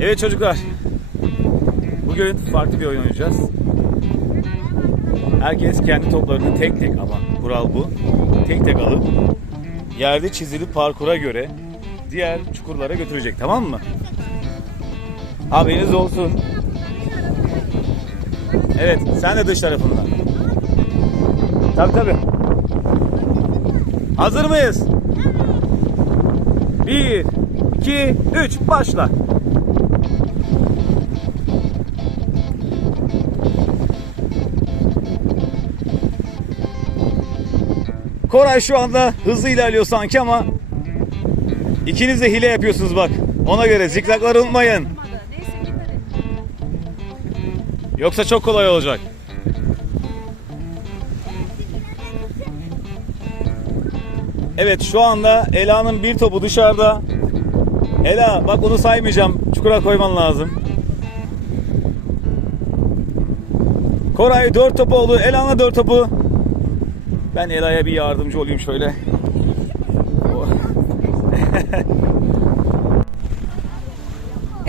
Evet çocuklar. Bugün farklı bir oyun oynayacağız. Herkes kendi toplarını tek tek ama kural bu. Tek tek alıp yerde çizili parkura göre diğer çukurlara götürecek tamam mı? Haberiniz olsun. Evet sen de dış tarafından. Tabii tabii. Hazır mıyız? 2, 3 başla. Koray şu anda hızlı ilerliyor sanki ama ikiniz de hile yapıyorsunuz bak. Ona göre zikzakları unutmayın. Yoksa çok kolay olacak. Evet şu anda Ela'nın bir topu dışarıda. Ela bak onu saymayacağım. Çukura koyman lazım. Koray 4 topu oldu. Ela'na 4 topu. Ben Ela'ya bir yardımcı olayım şöyle.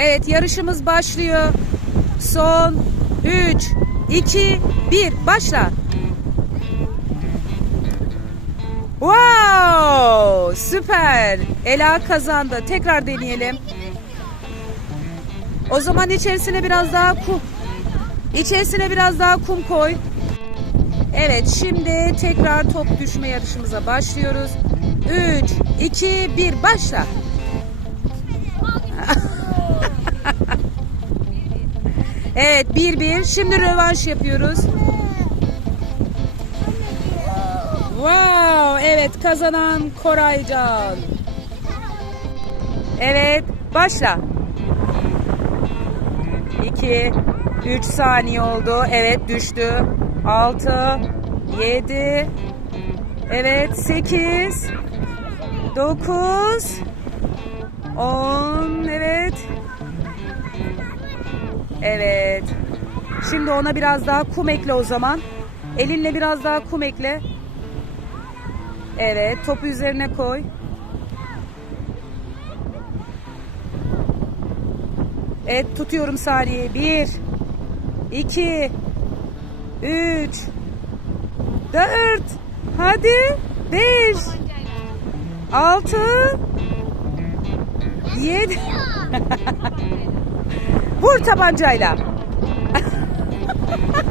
Evet yarışımız başlıyor. Son 3, 2, 1 başla. Wow! Süper. Ela kazandı. Tekrar deneyelim. O zaman içerisine biraz daha kum. İçerisine biraz daha kum koy. Evet şimdi tekrar top düşme yarışımıza başlıyoruz. 3, 2, 1 başla. Evet 1-1. Şimdi rövanş yapıyoruz. Evet kazanan Koraycan. Evet, başla. 2 3 saniye oldu. Evet düştü. 6 7 Evet 8 9 10 Evet. Evet. Şimdi ona biraz daha kum ekle o zaman. Elinle biraz daha kum ekle. Evet, topu üzerine koy. Evet, tutuyorum saniyeyi. Bir, iki, üç, dört, hadi, beş, altı, yedi. Vur tabancayla.